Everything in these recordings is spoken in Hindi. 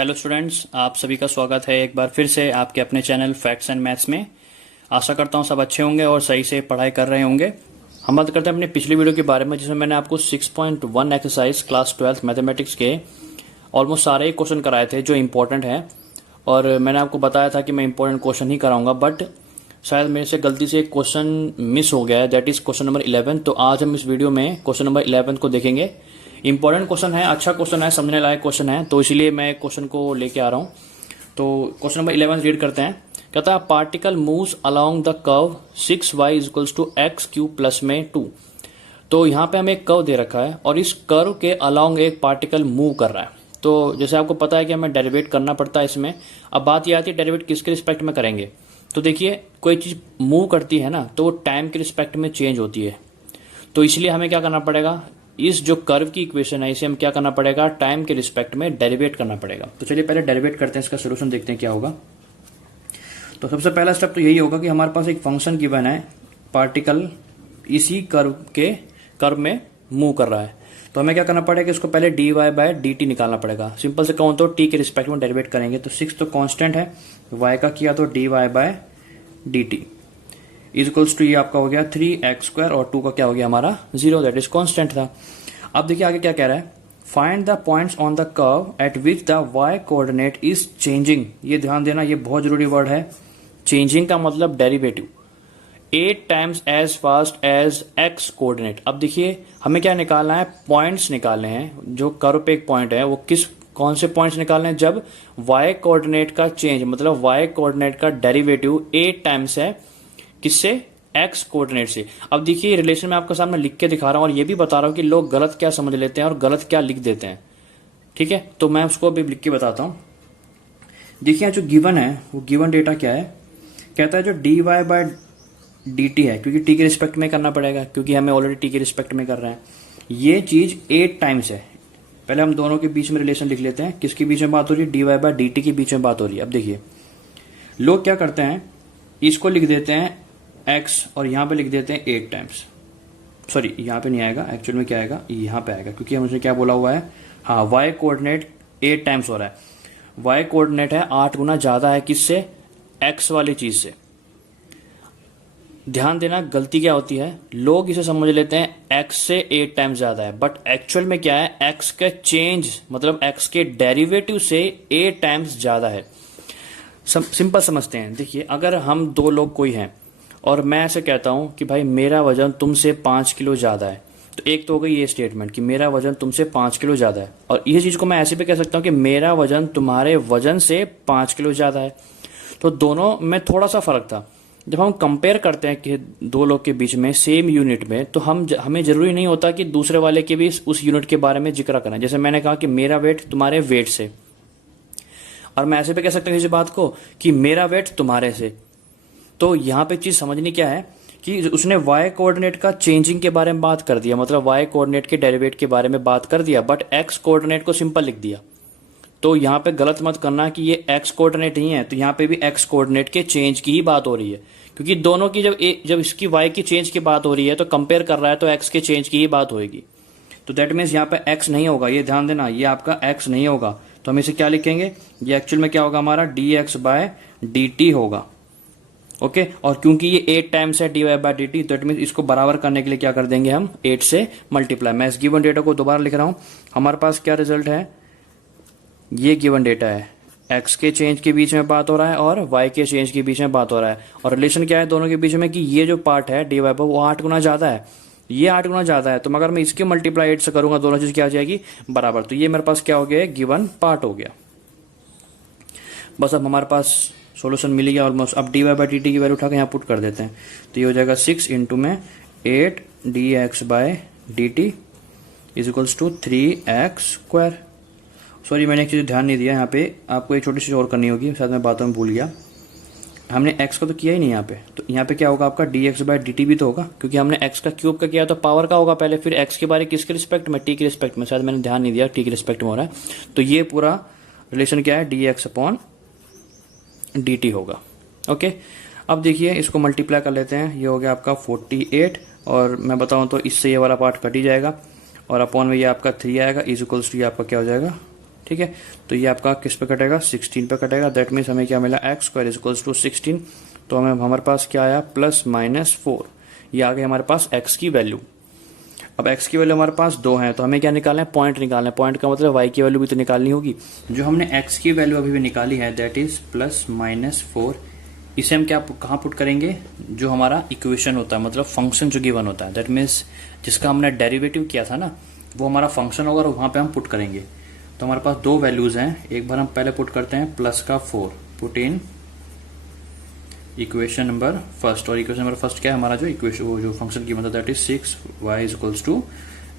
हेलो स्टूडेंट्स, आप सभी का स्वागत है एक बार फिर से आपके अपने चैनल फैक्ट्स एंड मैथ्स में। आशा करता हूँ सब अच्छे होंगे और सही से पढ़ाई कर रहे होंगे। हम बात करते हैं अपनी पिछली वीडियो के बारे में, जिसमें मैंने आपको 6.1 एक्सरसाइज क्लास 12 मैथमेटिक्स के ऑलमोस्ट सारे ही क्वेश्चन कराए थे जो इंपॉर्टेंट हैं। और मैंने आपको बताया था कि मैं इंपॉर्टेंट क्वेश्चन ही कराऊंगा, बट शायद मेरे से गलती से एक क्वेश्चन मिस हो गया है, दैट इज़ क्वेश्चन नंबर 11। तो आज हम इस वीडियो में क्वेश्चन नंबर 11 को देखेंगे। इंपॉर्टेंट क्वेश्चन है, अच्छा क्वेश्चन है, समझने लायक क्वेश्चन है, तो इसीलिए मैं क्वेश्चन को लेके आ रहा हूँ। तो क्वेश्चन नंबर 11 रीड करते हैं। कहता है particle moves along the curve 6y equals to x cube plus में 2। तो यहाँ पे हमें एक कर्व दे रखा है और इस कर्व के अलोंग एक पार्टिकल मूव कर रहा है। तो जैसे आपको पता है कि हमें डेरिवेट करना पड़ता है इसमें। अब बात यह आती है डेरिवेट किसके रिस्पेक्ट में करेंगे। तो देखिए, कोई चीज़ मूव करती है ना, तो वो टाइम के रिस्पेक्ट में चेंज होती है। तो इसलिए हमें क्या करना पड़ेगा, इस जो कर्व की इक्वेशन है इसे हम क्या करना पड़ेगा, टाइम के रिस्पेक्ट में डेरिवेट करना पड़ेगा। तो चलिए पहले डेरिवेट करते हैं, इसका सोल्यूशन देखते हैं क्या होगा। तो सबसे पहला स्टेप तो यही होगा कि हमारे पास एक फंक्शन गिवन है, पार्टिकल इसी कर्व में मूव कर रहा है। तो हमें क्या करना पड़ेगा, इसको पहले dy बाय dt निकालना पड़ेगा। सिंपल से कहूँ तो t के रिस्पेक्ट में डेरिवेट करेंगे। तो 6 तो कांस्टेंट है, y का किया तो dy by dt equals to ये आपका हो गया 3x² और 2 का क्या हो गया हमारा 0, दैट इज कांस्टेंट था। अब देखिए आगे क्या कह रहा है, find the points on the curve at which the y coordinate is changing. ये ध्यान देना, ये बहुत जरूरी वर्ड है। चेंजिंग का मतलब derivative 8 times as fast as x coordinate. अब देखिए हमें क्या निकालना है, पॉइंट्स निकालने हैं। जो कर्व पे एक पॉइंट है वो कौन से पॉइंट्स निकालने हैं, जब y कोऑर्डिनेट का चेंज मतलब y कोऑर्डिनेट का डेरिवेटिव 8 टाइम्स है किससे, x कोऑर्डिनेट से। अब देखिए रिलेशन में आपके सामने लिख के दिखा रहा हूं और ये भी बता रहा हूं कि लोग गलत क्या समझ लेते हैं और गलत क्या लिख देते हैं। ठीक है, तो मैं उसको अभी लिख के बताता हूं। देखिए जो गिवन है वो गिवन डेटा क्या है, कहता है जो dy बाय dt है, क्योंकि t के रिस्पेक्ट में करना पड़ेगा, क्योंकि हमें ऑलरेडी t के रिस्पेक्ट में कर रहे हैं। ये चीज 8 टाइम्स है। पहले हम दोनों के बीच में रिलेशन लिख लेते हैं। किसके बीच में बात हो रही है, dy बाय dt के बीच में बात हो रही है। अब देखिए लोग क्या करते हैं, इसको लिख देते हैं x और यहां पे लिख देते हैं 8 टाइम्स। सॉरी, यहां पे नहीं आएगा, एक्चुअल में क्या आएगा, यहां पे आएगा, क्योंकि मुझे क्या बोला हुआ है, हाँ y कोऑर्डिनेट 8 टाइम्स हो रहा है। y कोऑर्डिनेट है 8 गुना ज्यादा है किससे, x वाली चीज से। ध्यान देना गलती क्या होती है, लोग इसे समझ लेते हैं x से 8 टाइम्स ज्यादा है, बट एक्चुअल में क्या है, x के चेंज मतलब x के डेरिवेटिव से 8 टाइम्स ज्यादा है। सिंपल समझते हैं। देखिए अगर हम दो लोग कोई हैं और मैं ऐसे कहता हूं कि भाई मेरा वजन तुमसे 5 किलो ज्यादा है, तो एक तो हो गई ये स्टेटमेंट कि मेरा वजन तुमसे 5 किलो ज्यादा है। और इसी चीज को मैं ऐसे भी कह सकता हूं कि मेरा वजन तुम्हारे वजन से 5 किलो ज्यादा है। तो दोनों में थोड़ा सा फर्क था। जब हम कंपेयर करते हैं कि दो लोग के बीच में सेम यूनिट में, तो हमें जरूरी नहीं होता कि दूसरे वाले के भी उस यूनिट के बारे में जिक्र करें। जैसे मैंने कहा कि मेरा वेट तुम्हारे वेट से, और मैं ऐसे भी कह सकता हूं इस बात को कि मेरा वेट तुम्हारे से। तो यहां पे चीज समझनी क्या है कि उसने y कोऑर्डिनेट का चेंजिंग के बारे में बात कर दिया, मतलब y कोऑर्डिनेट के डेरिवेट के बारे में बात कर दिया, बट x कोऑर्डिनेट को सिंपल लिख दिया। तो यहां पे गलत मत करना कि ये x कोऑर्डिनेट ही है, तो यहां पे भी x कोऑर्डिनेट के चेंज की ही बात हो रही है, क्योंकि दोनों की जब इसकी y की चेंज की बात हो रही है तो कंपेयर कर रहा है, तो x के चेंज की ही बात होगी। तो दैट मीन्स यहाँ पे x नहीं होगा, ये ध्यान देना, ये आपका x नहीं होगा। तो हम इसे क्या लिखेंगे, ये एक्चुअल में क्या होगा हमारा dx बाय dt होगा। ओके, और क्योंकि ये 8 टाइम्स है dy by dt, that means इसको बराबर करने के लिए क्या कर देंगे हम, 8 से मल्टीप्लाई। मैं इस गिवन डेटा को दोबारा लिख रहा हूं। हमारे पास क्या रिजल्ट है, ये गिवन डेटा है, x के चेंज के बीच में बात हो रहा है और y के चेंज के बीच में बात हो रहा है। और रिलेशन क्या है दोनों के बीच में कि ये जो पार्ट है dy पर वो 8 गुना ज्यादा है, ये 8 गुना ज्यादा है। तो मगर मैं इसके मल्टीप्लाई 8 से करूंगा, दोनों चीज क्या आ जाएगी, बराबर। तो ये मेरे पास क्या हो गया, गिवन पार्ट हो गया। बस अब हमारे पास सॉल्यूशन मिल गया ऑलमोस्ट। अब dy बाय dt की वैल्यू उठा के यहाँ पुट कर देते हैं। तो ये हो जाएगा 6 इंटू में 8 dx by dt is equals to 3x²। Sorry, मैंने एक चीज ध्यान नहीं दिया, यहाँ पे आपको एक छोटी सी और करनी होगी, शायद मैं बातों में भूल गया। हमने x का तो किया ही नहीं यहाँ पे, तो यहाँ पे क्या होगा आपका dx बाय dt भी तो होगा, क्योंकि हमने x का क्यूब का किया तो पावर का होगा पहले, फिर x के बारे किसके रिस्पेक्ट में, t के रिस्पेक्ट में। शायद मैंने ध्यान नहीं दिया, t के रिस्पेक्ट में हो रहा है। तो ये पूरा रिलेशन क्या है, dx अपॉन dt होगा। ओके, अब देखिए इसको मल्टीप्लाई कर लेते हैं। ये हो गया आपका 48, और मैं बताऊं तो इससे ये वाला पार्ट कट ही जाएगा, और अपॉन में ये आपका 3 आएगा, इज इक्वल्स टू ये आपका क्या हो जाएगा, ठीक है, तो ये आपका किस पे कटेगा, 16 पे कटेगा। दैट मीन्स हमें क्या मिला, x square is equals to 16। तो हमारे पास क्या आया, प्लस माइनस 4। ये आ गई हमारे पास एक्स की वैल्यू। अब एक्स की वैल्यू हमारे पास 2 है, तो हमें क्या निकालना है, पॉइंट निकालना है। पॉइंट का मतलब वाई की वैल्यू भी तो निकालनी होगी। जो हमने एक्स की वैल्यू अभी भी निकाली है दैट इज प्लस माइनस 4, इसे हम क्या कहाँ पुट करेंगे, जो हमारा इक्वेशन होता है, मतलब फंक्शन जो गिवन होता है, दैट मीन्स जिसका हमने डेरिवेटिव किया था ना, वो हमारा फंक्शन होगा और वहां पे हम पुट करेंगे। तो हमारे पास 2 वैल्यूज हैं, एक बार हम पहले पुट करते हैं प्लस का 4, put in equation number first. और इक्वेशन नंबर फर्स्ट क्या है हमारा, जो इक्वेशन वो जो फंक्शन की मतलब that is 6y is equals to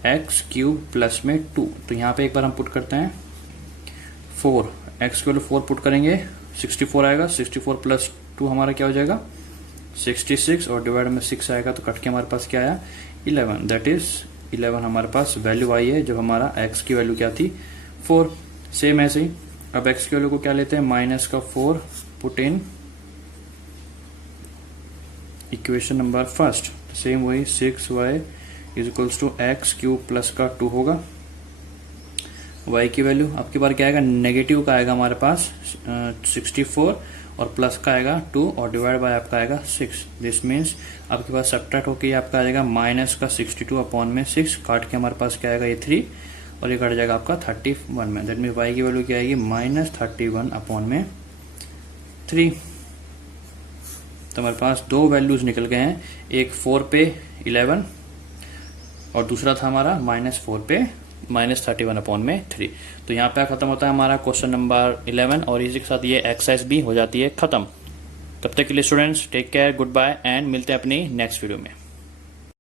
x cube plus में 2। तो यहाँ पे एक बार हम पुट करते हैं 4, एक्स की वैल्यू 4 पुट करेंगे, 64 आएगा। 64 प्लस 2 हमारा क्या हो जाएगा, 66, और डिवाइड में 6 आएगा तो कट के हमारे पास क्या आया, 11। दैट इज 11 हमारे पास वैल्यू आई है, जब हमारा एक्स की वैल्यू क्या थी, 4। सेम ऐसे ही अब एक्स की वैल्यू को क्या लेते हैं, माइनस का 4, put in equation number first. Same वही 6y is equals to x cube plus का 2 होगा। y की वैल्यू आपके बार क्या आएगा, नेगेटिव का आएगा हमारे पास 64, और प्लस का आएगा 2, और डिवाइड बाय आपका आएगा 6। दिस मीन्स आपके पास सब्ट्रैक्ट होकर आपका आ जाएगा माइनस का 62 अपॉन में 6, काट के हमारे पास क्या आएगा, ये 3, और ये कट जाएगा आपका 31 में। दैट मीन्स y की वैल्यू क्या आएगी, माइनस 31 अपॉन में 3। तो हमारे पास 2 वैल्यूज निकल गए हैं, एक 4 पे 11 और दूसरा था हमारा -4 पे -31 अपॉन में 3। तो यहाँ पे खत्म होता है हमारा क्वेश्चन नंबर 11, और इसी के साथ ये एक्सरसाइज भी हो जाती है खत्म। तब तक के लिए students take care, good bye, and मिलते हैं अपनी नेक्स्ट वीडियो में।